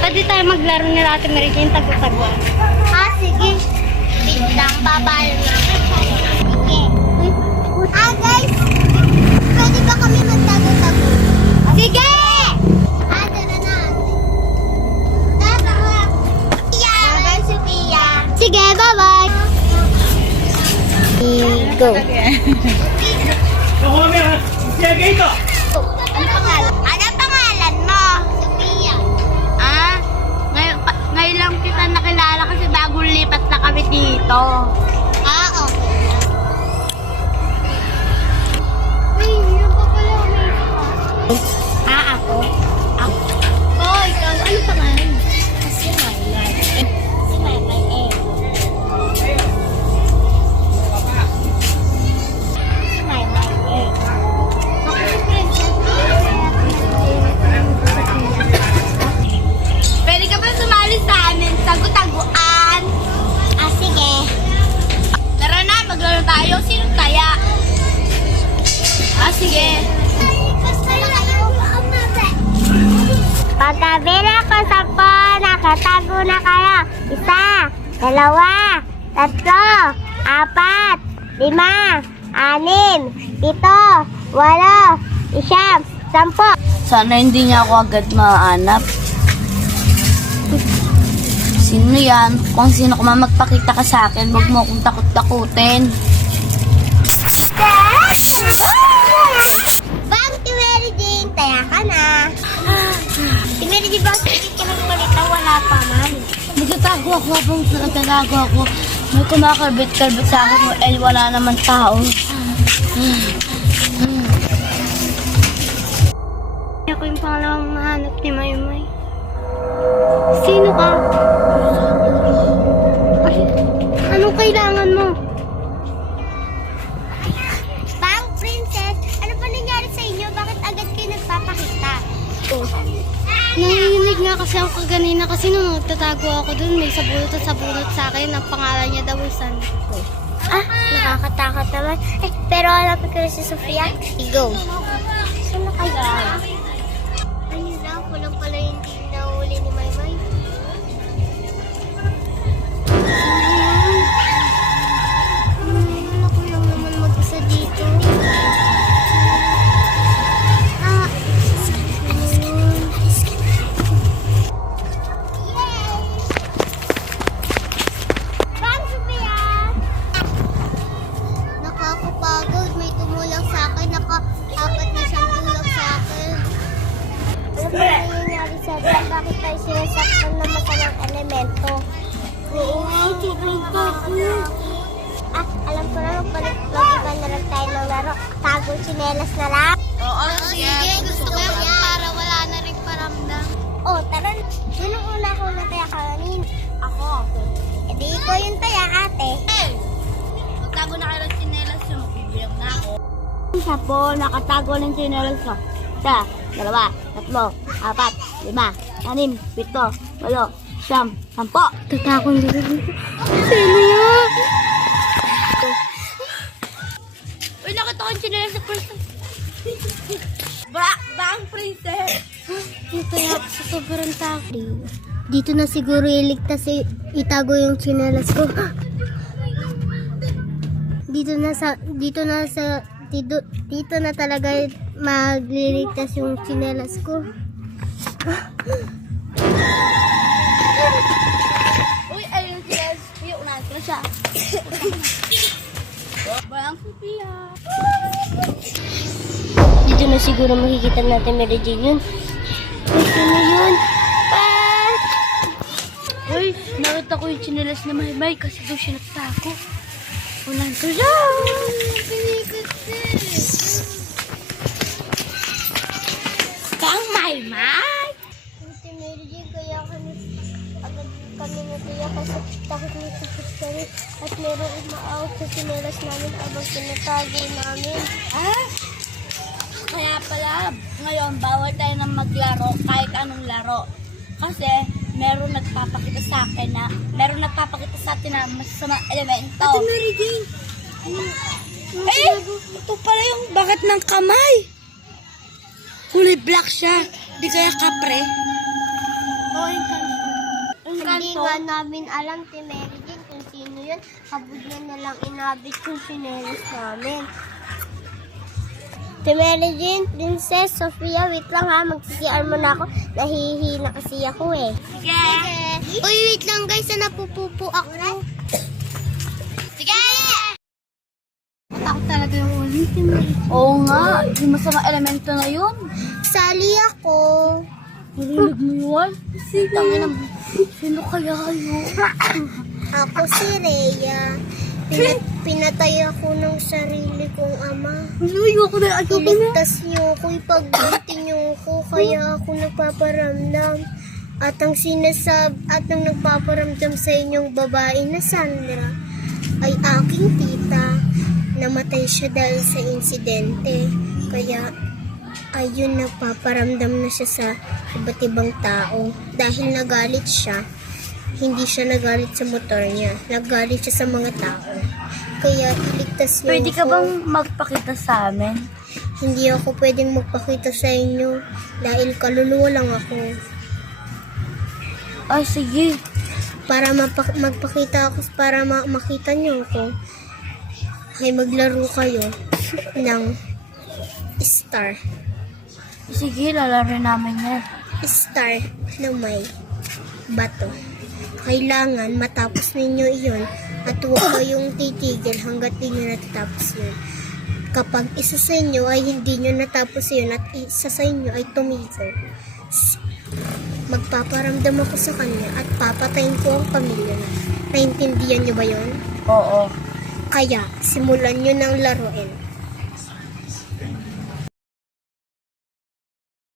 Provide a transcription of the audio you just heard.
pwede tayo maglaro ni Ate Mary Jane, tagutagwan. Ah, sige. Bintang babalo namin. Sige. Ah, guys. Pwede ba kami magtago-tago? Sige! Ah, tara na. Tara. Bye-bye, Sophia. Sige, bye-bye. Go. Ano pangalan mo? Sophia. Ah, ngayon lang kita nakilala kasi bagong lipat na kami dito. Ah, okay. Uy, yun pa pala may Ako? Oh, ikaw. Ano pangalan? Si Myla. Si Myla, eh. Si Myla, eh. Ako si Princess. Pwede ka ba sumali sa amin? Tagu-taguan. Ah, sige. Tara na, maglaro tayo. Sino kaya? Ah, sige. Pagkabila ko 10, nakatago na kayo. 1, 2, 3, 4, 5, 6, 7, 8, 9, 10. Sana hindi niya ako agad mahanap. Sino yan? Kung sino ka man magpakita ka sa akin, huwag mo akong takot-takutin. Bang, si Mary Jane, taya ka na. Si Mary Jane, bang sige ka ng balita, wala pa man. Nagtatago ako habang nagtatago ako. May kumakarbit-karbit sa akin, wala naman tao. Ako yung pangalawang mahanap ni Maymay. Sino ka? Ay, anong kailangan mo? Bang, Princess, ano pa nangyari sa inyo? Bakit agad kayo nagpapakita? Nanginginig nga kasi ako kaganina kasi nung nagtatago ako dun, may sabulot sa akin. Ang pangalan niya daw ay Santo. Ah, nakakatakot naman. Eh, pero alam ko si Sofia. Go. Saan na kaya? Ayun lang, kulang pala hindi nahuli ni Maymay. Ako lang naman mag-isa dito. Ah, Bang, Sophia! Nakakapagod. May tumulong sa akin. Naka-apat na siyang tulong sa akin. Alam mo na nangyayari sa atin? Bakit tayo sinasaktan ng masamang elemento? Ah, alam ko na. Mag-iba na lang tayo ng laro. Tagong tsinelas na lang. Oo, sige. Gusto ko yan para wala na rin paramdam. Oh, tara. Sino una ko na taya kanin? Ako. E di ko yung taya, ate. Magtago na kayo ng tsinelas yun, magbibilang na ako. Isa po, nakatago ng tsinelas ko. 1, 2, 3, 4, 5, 6, 7, 8, 9, 10. Tatakon dito. Sino yan? Uy, nakita ko yung tsinelas sa person. Bang, princess! Kaya sa sobrang takot. Dito na siguro iligtas itago yung tsinelas ko. Dito na talaga magliligtas yung tsinelas ko. Uy, ayun yung tsinelas. Uy, unahan ko na siya. Bang, Sophia. Dito na siguro makikita natin Mary Jane yun. Ay, sino yun? Uy, nakita ko yung tsinelas na Maymay kasi doon siya nagtago. Unahan ko siya. Bang, Maymay! Si Mary Jane, kaya agad kami natuya kasi takot kami at merong umaawat sa tsinelas namin habang tinatago namin. Ah? Kaya pala, ngayon, bawal tayo na maglaro kahit anong laro. Kasi, meron nagpapakita sa akin na, meron nagpapakita sa atin na masasamang elemento. Ate Mary Jane! Eh, ito pala yung bakat ng kamay. Kulay black siya. Di kaya kapre? nga namin alam, si Mary Jane, kung sino yun. Habod na lang inabit yung sinelas namin. Si Mary Jane, Princess, Sofia, wait lang ha, mag-CR muna ako. Nahihina kasi ako eh. Sige. Uy, wait lang guys, napupupo ako. Sige! Ako talaga yung ulit, si Mary. Oo nga, yung masamang elemento na yun. Sali ako. Marinig mo yun? Sige. Sino kaya yun? Ako si Rhea. Pinatay ako ng sarili kong ama. Ayoko na, ayoko na. Iligtas niyo ako, ipagbuti niyo ako, kaya ako nagpaparamdam. At ang nagpaparamdam sa inyong babae na Sandra ay aking tita. Namatay siya dahil sa insidente. Kaya ayun, nagpaparamdam na siya sa iba't ibang tao. Dahil nagalit siya, hindi siya nagalit sa motor niya. Nagalit siya sa mga tao. Kaya iligtas niyo Pwede ka ako. bang magpakita sa amin? Hindi ako pwedeng magpakita sa inyo dahil kaluluwa lang ako. Ay, sige. Para magpakita ako, para makita niyo ako, ay maglaro kayo ng star. Sige, lalaro namin yan. Star na may bato. Kailangan matapos ninyo iyon at huwag kayong titigil hanggat di nyo natatapos yun. Kapag isa sa inyo ay hindi nyo natapos yun at isa sa inyo ay tumigil, magpaparamdam ako sa kanya at papatayin ko ang pamilya na. Naintindihan nyo ba yun? Oo. Kaya, simulan nyo ng laruin.